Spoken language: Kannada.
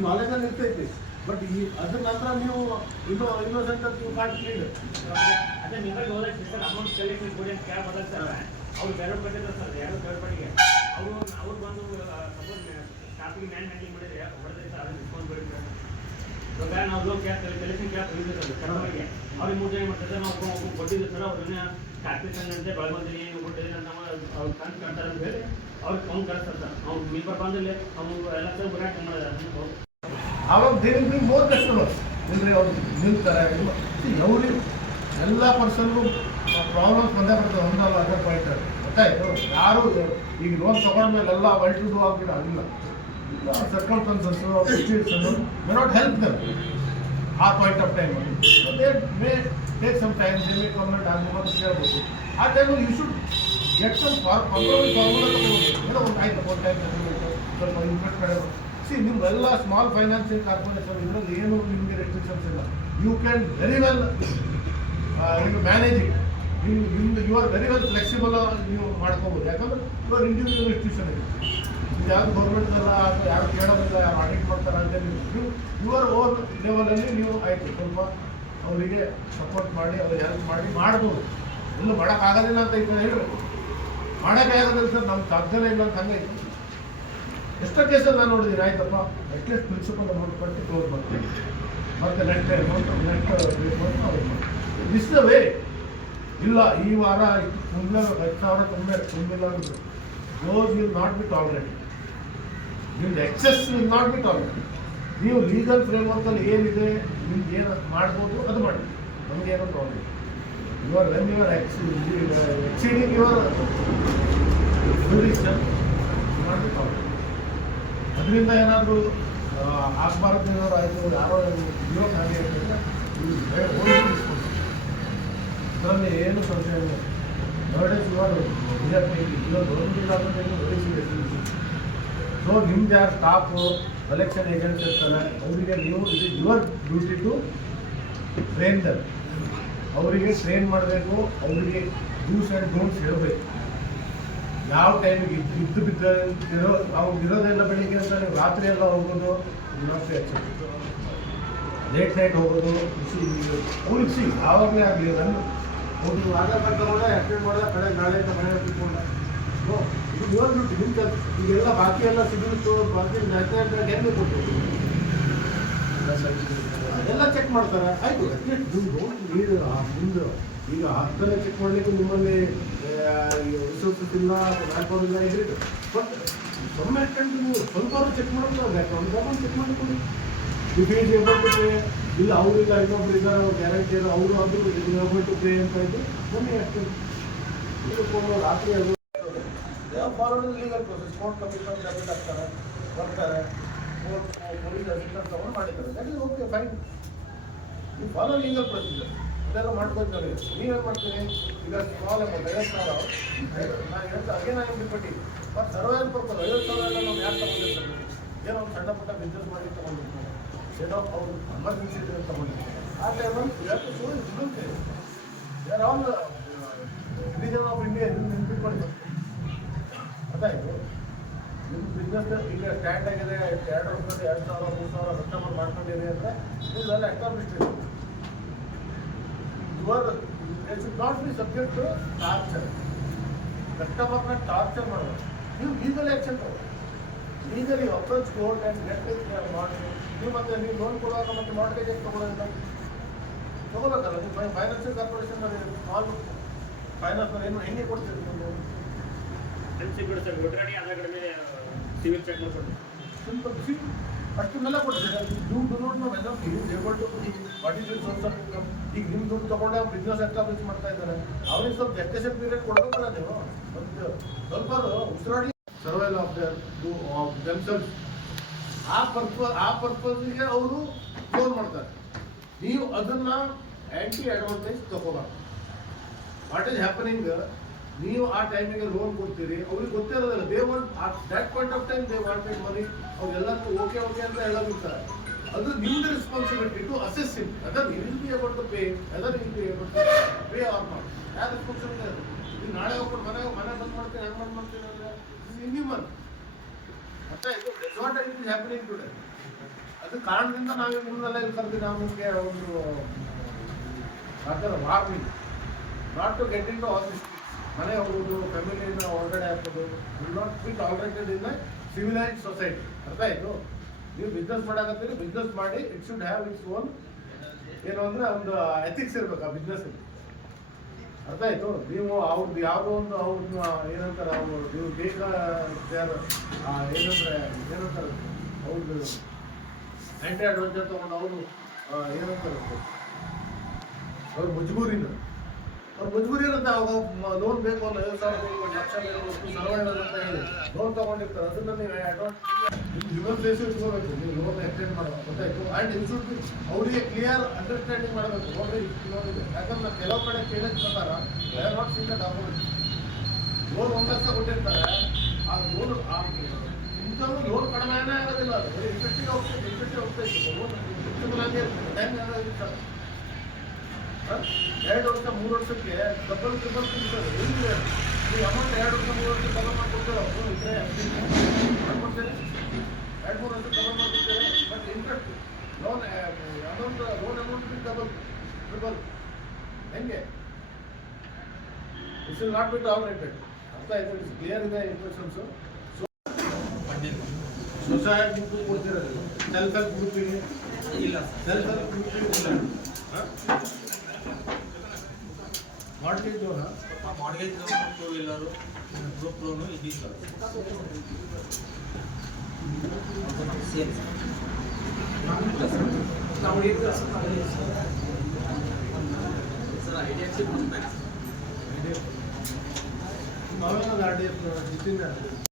ನಿಮ್ಗೆ ನಾಲೆಜಲ್ಲಿ ಇರ್ತೈತಿ ಬಟ್ ಈ ಅದ್ರ ನಂತರ ನೀವು ಇನ್ನೂ ಇನ್ನೋಸೆಂಟ್ ಅಂತ ನೀವು ಕಾಟ್ ಕ್ಲೀನ್ ಅದೇ ನಿಮಗೆ ಹೋದಾಗ ಸರ್ ಅಮೌಂಟ್ ಕಲೆಕ್ಟ್ ಕೊಡಿ ಅಂತ ಕ್ಯಾಬ್ ಅದ ಸರ್ ಅವ್ರು ಬೇರೆ ಕೊಟ್ಟಿದ್ದಾರೆ ಸರ್ ಯಾರು ಬೇರೆ ಪಟ್ಟಿಗೆ ಅವರು ಅವ್ರು ಬಂದು ಸಪೋಸ್ ಸ್ಟಾಫಿಗೆ ಮ್ಯಾನ್ ಹ್ಯಾಂಡಲಿಂಗ್ ಮಾಡಿದ್ರೆ ಹೊಡೆದ್ರೆ ಸರ್ ಅದನ್ನ ಡಿಸ್ಕೌಂಟ್ ಬರುತ್ತೆ ಇವಾಗ ನಾವು ಲೋನ್ ಕ್ಯಾಬ್ ಕಲೆಕ್ಷನ್ ಕ್ಯಾಬ್ ತೆಗೆದಿದ್ದೀವಿ ಸರ್ ಕರ್ನಾಟಕಗೆ ಅವ್ರಿಗೆ ಮೂರು ಜನ ಮಾಡ್ತಾರೆ ನಾವು ಒಬ್ಬ ಒಬ್ಬ ಕೊಟ್ಟಿದ್ದು ಸರ್ ಅವ್ರನ್ನ ಕಾರ್ಪೊರೇಷನ್ ಅಂತೆ ಬೆಳಗೊಂದಿನಿ ಏನು ಕೊಟ್ಟಿದ್ದೀನಿ ಅಂತ ಅವ್ರು ಕಂತು ಕಾಣ್ತಾರೆ ಅಂತ ಹೇಳಿ ಅವ್ರಿಗೆ ಅವ್ನು ಕಳಿಸ್ತಾರೆ ಸರ್ ಅವ್ನು ಮೀಪರ್ ಬಂದಿಲ್ಲ ಅವ್ನು ಎಲ್ಲ ಸರ್ ಬರಾಕ್ ಮಾಡಿದ್ದಾರೆ ಅವಾಗ they will be more customers ಅಂದರೆ ಅವ್ರು ನಿಲ್ತಾರೆ ಎವ್ರಿ ಎಲ್ಲ ಪರ್ಸನ್ಗೂ ಪ್ರಾಬ್ಲಮ್ಸ್ ಬಂದೇ ಬರ್ತದೆ. ಒಂದಲ್ಲ ಅದೇ ಪಾಯಿಂಟ್ ಗೊತ್ತಾಯ್ತು? ಯಾರು ಈಗ ಲೋನ್ ತಗೊಂಡ್ಮೇಲೆ ಎಲ್ಲ ವೈಟು ಆಗಿಲ್ಲ ಆಗಿಲ್ಲ circumstances situation may not help them ಆ point of time they may take some time they government ಆಗಬೇಕು ಅಂತ ಕೇಳ್ಬೋದು ಆ time you should get some for formula ಏನೋ ಒಂದು ಆಯ್ತು, ಒಂದು ಟೈಮ್ ಸ್ವಲ್ಪ ಇನ್ವೆಸ್ಟ್ ಕಡೆ ಸಿ ನಿಮ್ಗೆಲ್ಲ ಸ್ಮಾಲ್ ಫೈನಾನ್ಸಿಯಲ್ ಕಾರ್ಪೊರೇಷನ್ ಇದರಲ್ಲಿ ಏನು ನಿಮಗೆ ರೆಸ್ಟ್ರಿಕ್ಷನ್ಸ್ ಇಲ್ಲ. You can very well manage it ನಿಮ್ಗೆ ನಿಮ್ದು you are very well flexible ನೀವು ಮಾಡ್ಕೋಬೋದು. ಯಾಕಂದ್ರೆ ಯು ಆರ್ ಇಂಡಿವಿಜುವಲ್ ಇನ್ಸ್ಟಿಟ್ಯೂಷನ್ ಇದೆ. ಇದು ಯಾವುದು ಗೌರ್ಮೆಂಟ್ ಅಲ್ಲ ಅಥವಾ ಯಾರು ಕೇಳೋದಿಲ್ಲ, ಯಾರು ಆಡಿಟ್ ಮಾಡ್ತಾರೆ ಅಂತ ನೀವು ಯು ಆರ್ ಓನ್ ಲೆವೆಲಲ್ಲಿ ನೀವು ಆಯಿತು. ಸ್ವಲ್ಪ ಅವರಿಗೆ ಸಪೋರ್ಟ್ ಮಾಡಿ ಅವ್ರಿಗೆ ಹೆಲ್ಪ್ ಮಾಡಿ ಮಾಡ್ಬೋದು. ಎಲ್ಲೂ ಮಾಡೋಕ್ಕಾಗೋದಿಲ್ಲ ಅಂತ ಈಗ ಹೇಳಬೇಕು ಮಾಡೋಕ್ಕೆ ಆಗೋದಿಲ್ಲ ಸರ್ ನಮ್ಮ ಸಾಧ್ಯನೇ ಇಲ್ಲ ಅಂತ ಹಂಗೆ ಎಷ್ಟೋ ಕೇಸಲ್ಲಿ ನಾನು ನೋಡಿದ್ದೀನಿ ಆಯ್ತಪ್ಪ. ಅಟ್ಲೀಸ್ಟ್ ಪ್ರಿನ್ಸಿಪಲ್ ಅಮೌಂಟ್ ಕೊಟ್ಟು ಕ್ಲೋಸ್ ಮಾಡ್ತೀನಿ ಮತ್ತೆ net amount net is the way ಇಲ್ಲ, ಈ ವಾರ ತುಂಬ ಹತ್ತು ಸಾವಿರ ತುಂಬ ತುಂಬಿಲ್ಲ ಅಂದ್ರೆ close will not be tolerated ನಿಮ್ದು excess will not be tolerated ನೀವು ಲೀಗಲ್ ಫ್ರೇಮ್ವರ್ಕಲ್ಲಿ ಏನಿದೆ, ನಿಮ್ಗೆ ಏನು ಮಾಡ್ಬೋದು, ಅದು ಮಾಡಿ. ನಮ್ಗೆ ಏನೋ problem your when your ex exceeding your tolerated ಅದರಿಂದ ಏನಾದರೂ ಆಗಬಾರ್ದು ಏನಾದ್ರು ಆಯಿತು, ಯಾರೋ ಇರೋಕೆ ಹಾಗೆ ಇರ್ತದೆ ಇದರಲ್ಲಿ ಏನು ಸಂಶಯ ಇಲ್ಲ. ನರ್ಡೇಸ್ ಇವಾಗ ಸೊ ನಿಮ್ದು ಯಾರು ಸ್ಟಾಫು ಕಲೆಕ್ಷನ್ ಏಜೆಂಟ್ಸ್ ಇರ್ತಾರೆ, ಅವರಿಗೆ ನೀವು, ಇದು your duty to train their ಅವರಿಗೆ ಟ್ರೈನ್ ಮಾಡಬೇಕು, ಅವರಿಗೆ ಡೂಸ್ ಆ್ಯಂಡ್ ಡೋಂಟ್ಸ್ ಹೇಳಬೇಕು. ಯಾವ ಟೈಮಿಗೆ ಬಿದ್ದು ಇದ್ದು ಬಿದ್ದ ಇರೋ ಅವ್ರು ಇರೋದೆಲ್ಲ ಬೆಳಿಗ್ಗೆ ಅಂತ ನೀವು ರಾತ್ರಿ ಎಲ್ಲ ಹೋಗೋದು ಲೇಟ್ ನೈಟ್ ಹೋಗೋದು ಅವ್ರಿಗೆ ಸಿ ಯಾವಾಗಲೇ ಆಗಲಿ ನನ್ನ ಒಂದು ಆಧಾರ್ ಕಾರ್ಡ್ ತಗೊಂಡೆ ಅಟೆಂಡ್ ಮಾಡಿದ ಕಡೆ ನಾಳೆ ಅಂತ ಮನೆ ತಿಳ್ಕೊಂಡ ಇದು ಇವಾಗ ಬಿಟ್ಟು ನಿಮ್ಮ ಈಗೆಲ್ಲ ಬಾಕಿ ಎಲ್ಲ ಸಿಗಿಲ್ಸು ಬಾಕಿ ನ್ಯಾಷನಲ್ ಬ್ಯಾಂಕ್ ಹೆಂಗೆ ಕೊಟ್ಟು ಅದೆಲ್ಲ ಚೆಕ್ ಮಾಡ್ತಾರೆ. ಆಯಿತು ಅಟ್ಲೀಸ್ಟ್ ನೀವು ನೀರು ಮುಂದೆ ಈಗ ಹತ್ತನೇ ಚೆಕ್ ಮಾಡಲಿಕ್ಕೆ ನಿಮ್ಮಲ್ಲಿ ಇಲ್ಲ ಬಟ್ ನೀವು ಚೆಕ್ ಗಮನ ಚೆಕ್ ಇಲ್ಲ ಅವರಿಲ್ಲ ಇನ್ನೊಬ್ರು ಇದ್ದಾರೆ ಗ್ಯಾರಂಟಿ ಇಲ್ಲ, ಅವರು ಅದು ಏಬಲ್ ಟು ಪೇ ಅಂತ ಇದ್ದು ಅಷ್ಟೇ. ಇದಕ್ಕೊಂದು ರಾತ್ರಿ ಅದು forward legal process court commission debit ಆಗ್ತಾರೆ ಬರ್ತಾರೆ. ಕೋರ್ಟ್ ಪೊಲೀಸ್ ಅಸಿಸ್ಟೆಂಟ್ ತಗೊಂಡು ಮಾಡಿದ್ದಾರೆ. ದಟ್ ಇಸ್ ಓಕೆ ಫೈನ್ ಈ ಫಾಲೋ ಲೀಗಲ್ ಪ್ರೊಸೀಜರ್ ಅದೆಲ್ಲ ಮಾಡ್ಕೊಳ್ತಾರೆ. ನೀವೇನು ಮಾಡ್ತೀರಿ? ಈಗ ಸ್ಮಾಲ್ ಅಮೌಂಟ್ ಐವತ್ತು ಸಾವಿರ ನಾನು ಹೇಳ್ತಾ ಅಗೇನ್ ಐ ಪಟ್ಟಿ ಬಟ್ ಸರ್ವೈವಲ್ ಪರ್ಪಸ್ ಐವತ್ತು ಸಾವಿರ ನಾವು ಯಾರು ತಗೊಂಡಿರ್ತಾರೆ? ಏನೋ ಒಂದು ಸಣ್ಣ ಪುಟ್ಟ ಬಿಸ್ನೆಸ್ ಮಾಡಿ ತಗೊಂಡಿರ್ತಾರೆ. ಏನೋ ಅವ್ರು ಎಮರ್ಜೆನ್ಸಿ ಇದ್ರೆ ತಗೊಂಡಿರ್ತಾರೆ. ಆ ಟೈಮಲ್ಲಿ ಇವತ್ತು ಶೋ ಇರುತ್ತೆ ಯಾರು ಆಲ್ ರೀಜನ್ ಆಫ್ ಇಂಡಿಯಾ ಇದನ್ನು ಅದಾಯಿತು ನಿಮ್ಮ ಬಿಸ್ನೆಸ್ ಈಗ ಸ್ಟ್ಯಾಂಡ್ ಆಗಿದೆ, ಎರಡು ವರ್ಷದಲ್ಲಿ ಎರಡು ಸಾವಿರ, ಮೂರು ಸಾವಿರ ಕಸ್ಟಮರ್ ಮಾಡ್ಕೊಂಡಿರಿ ಅಂದರೆ ಇದೆಲ್ಲ ಎಸ್ಟಾಬ್ಲಿಷ್ ಇದೆ your it should not be subject to torture ಕಸ್ಟಮರ್ನ ಟಾರ್ಚರ್ ಮಾಡಬೇಕು ನೀವು ಲೀಗಲ್ ಆ್ಯಕ್ಷನ್ ತಗೋ legally approach court and get ಮಾಡಿ ನೀವು ಮತ್ತೆ ನೀವು ಲೋನ್ ಕೊಡುವಾಗ ಮತ್ತೆ ಮಾರ್ಟೇಜ್ ತಗೊಳ್ಳೋದಿಲ್ಲ ತಗೋಬೇಕಲ್ಲ ನೀವು ಫೈನಾನ್ಷಿಯಲ್ ಕಾರ್ಪೊರೇಷನ್ ಸ್ಮಾಲ್ ಫೈನಾನ್ಸ್ ಏನು ಹೆಂಗೆ ಕೊಡ್ತೀರಿ ನೀವು? ಸಿವಿಲ್ ಚೆಕ್ ಮಾಡ್ಕೊಂಡು ಸಿಂಪಲ್ ಸಿ ಅಷ್ಟನ್ನೆಲ್ಲ ಕೊಡ್ತೀರಾ? Do not know whether you able to what is ಈಗ ನಿಮ್ಮ ದುಡ್ಡು ತಗೊಂಡು ಬಿಸ್ನೆಸ್ ಎಸ್ಟಾಬ್ಲಿಷ್ ಮಾಡ್ತಾ ಇದ್ದಾರೆ. ಅವ್ರಿಗೆ ಸ್ವಲ್ಪ ಎಕ್ಸೆಷನ್ ಪೀರಿಯಡ್ ಕೊಡಬೇಕಲ್ಲ ನೀವು ಸ್ವಲ್ಪ ಅದು ಉಸಿರಾಡಿ survival of their of themselves ಆ ಪರ್ಪಸ್ ಆ ಪರ್ಪಸ್ಗೆ ಅವರು ಫೋನ್ ಮಾಡ್ತಾರೆ. ನೀವು ಅದನ್ನ ಆ್ಯಂಟಿ ಅಡ್ವಾಂಟೇಜ್ ತಗೋಬಾರ್ದು. ವಾಟ್ ಈಸ್ ಹ್ಯಾಪನಿಂಗ್ ನೀವು ಆ ಟೈಮಿಗೆ ಲೋನ್ ಕೊಡ್ತೀರಿ, ಅವ್ರಿಗೆ ಗೊತ್ತಿರೋದಿಲ್ಲ they want that point of time they wanted money ಅವ್ರೆಲ್ಲರೂ okay okay ಅಂತ ಹೇಳೋದಿರ್ತಾರೆ ಅದು ನಿಮ್ದು responsibility to assess it whether will be able to pay whether will be able to pay or not ಯಾರು ರೆಸ್ಪಾನ್ಸಿಬಿಲಿಟಿ ಅದು. ನೀವು ನಾಳೆ ಹೋಗ್ಬಿಟ್ಟು ಮನೆ ಮನೆ ಬಂದ್ ಮಾಡ್ತೀನಿ ಹೆಂಗ್ ಬಂದ್ ಮಾಡ್ತೀನಿ ಅಂದರೆ ಇನ್ಹ್ಯೂಮನ್ ಮತ್ತೆ ಇದು ವಾಟ್ ಇಟ್ ಇಸ್ ಹ್ಯಾಪನಿಂಗ್ ಅದು ಕಾರಣದಿಂದ ನಾವು ಮುಂದೆಲ್ಲ ಇಲ್ಲಿ ಕರೆದು ನಾವು ನಿಮಗೆ ಒಂದು warning not to get in this ಮನೆ ಫ್ಯಾಮಿಲಿಯಿಂದ ಹೊರಗಡೆ ಹಾಕೋದು will not feel already in civilise society ಅರ್ಥ ಆಯಿತು? ನೀವು ಬಿಸ್ನೆಸ್ ಮಾಡಾಕತ್ತೀರಿ ಬಿಸ್ನೆಸ್ ಮಾಡಿ it should have its own ಏನು ಅಂದ್ರೆ ಒಂದು ಎಥಿಕ್ಸ್ ಇರ್ಬೇಕು ಆ ಬಿಸ್ನೆಸ್ ಅರ್ಥ ಆಯಿತು? ನೀವು ಅವ್ರದ್ದು ಯಾವುದೋ ಒಂದು ಅವ್ರನ್ನ ಏನಂತಾರೆ ಅವರು, ನೀವು ಬೇಗ ಏನಂದರೆ ಏನಂತಾರೆ ಅವ್ರದ್ದು ಆ್ಯಂಟಿ ಅಡ್ವೆಂಚರ್ ತೊಗೊಂಡು ಅವರು ಏನಂತಾರೆ ಅವ್ರ? ಮುಜುಗೂರಿನ ಅವ್ರ ಮಜಬೂರಿ ಇರುತ್ತೆ ಅವಾಗ ಲೋನ್ ಬೇಕು ಒಂದು ಐವತ್ತು ಸಾವಿರ ಬೇಕು, ಒಂದು ಲಕ್ಷ ಬೇಕು, ಒಂದು ಸರ್ವೈವಲ್ ಅಂತ ಹೇಳಿ ಲೋನ್ ತಗೊಂಡಿರ್ತಾರೆ. ಅದನ್ನ ನೀವು ಅಡ್ವಾನ್ಸ್ ಹ್ಯೂಮನ್ ಪ್ಲೇಸ್ ಇಟ್ಕೋಬೇಕು. ನೀವು ಲೋನ್ ಎಕ್ಸ್ಟೆಂಡ್ ಮಾಡಬೇಕು. ಗೊತ್ತಾಯ್ತು? ಆ್ಯಂಡ್ ಇನ್ ಶುಡ್ ಅವರಿಗೆ ಕ್ಲಿಯರ್ ಅಂಡರ್ಸ್ಟ್ಯಾಂಡಿಂಗ್ ಮಾಡಬೇಕು. ನೋಡ್ರಿ ಲೋನ್ ಇದೆ. ಯಾಕಂದ್ರೆ ನಾವು ಕೆಲವು ಕಡೆ ಕೇಳಿದ ಪ್ರಕಾರ I are not sing document loan ಒಂದು ಲಕ್ಷ ಕೊಟ್ಟಿರ್ತಾರೆ. ಆ ಲೋನ್ ಆ ಇಂಥವ್ರು ಲೋನ್ ಕಡಿಮೆನೇ ಆಗೋದಿಲ್ಲ. ಅದು ಇಂಟ್ರೆಸ್ಟಿಗೆ ಹೋಗ್ತೈತೆ ಇಂಟ್ರೆಸ್ಟಿಗೆ ಹೋಗ್ತೈತೆ. ಲೋನ್ ಟೈಮ್ ಹ? ಎರಡು ವರ್ಷ ಮೂರು ವರ್ಷಕ್ಕೆ ಡಬಲ್ ಟ್ರಿಬಲ್ ತಿಂತಾರೆ ಎಲ್ಲಿದೆ ನೀವು ಅಮೌಂಟ್ ಎರಡು ವರ್ಷ ಮೂರು ವರ್ಷ ಡಬಲ್ ಮಾಡ್ಕೊಡ್ತೀರ ಇದ್ರೆ ಮಾಡ್ಕೊಡ್ತೇನೆ ಎರಡು ಮೂರು ವರ್ಷ double ಮಾಡ್ಕೊಡ್ತೇವೆ but interest loan amount loan amount double triple ಹೆಂಗೆ? It will not be tolerated ಅರ್ಥ ಆಯ್ತು ಇಟ್ಸ್ ಕ್ಲಿಯರ್ ಇದೆ ಇನ್ಸ್ಟ್ರಕ್ಷನ್ಸು ಸೊಸೈಟಿ ಗ್ರೂಪ್ ಕೊಡ್ತಿರೋದು. ಸೆಲ್ಫ್ ಹೆಲ್ಪ್ ಗ್ರೂಪಿಗೆ ಇಲ್ಲ. ಸೆಲ್ಫ್ ಹೆಲ್ಪ್ ಗ್ರೂಪಿಗೆ ಇಲ್ಲ. ಮಾಡ್ತಿದ್ದು mortgage loan two wheeler group loan ಇಡೀ sir sir I D F C ನಾವೇನೋ ಆರ್ ಡಿ ಎಫ್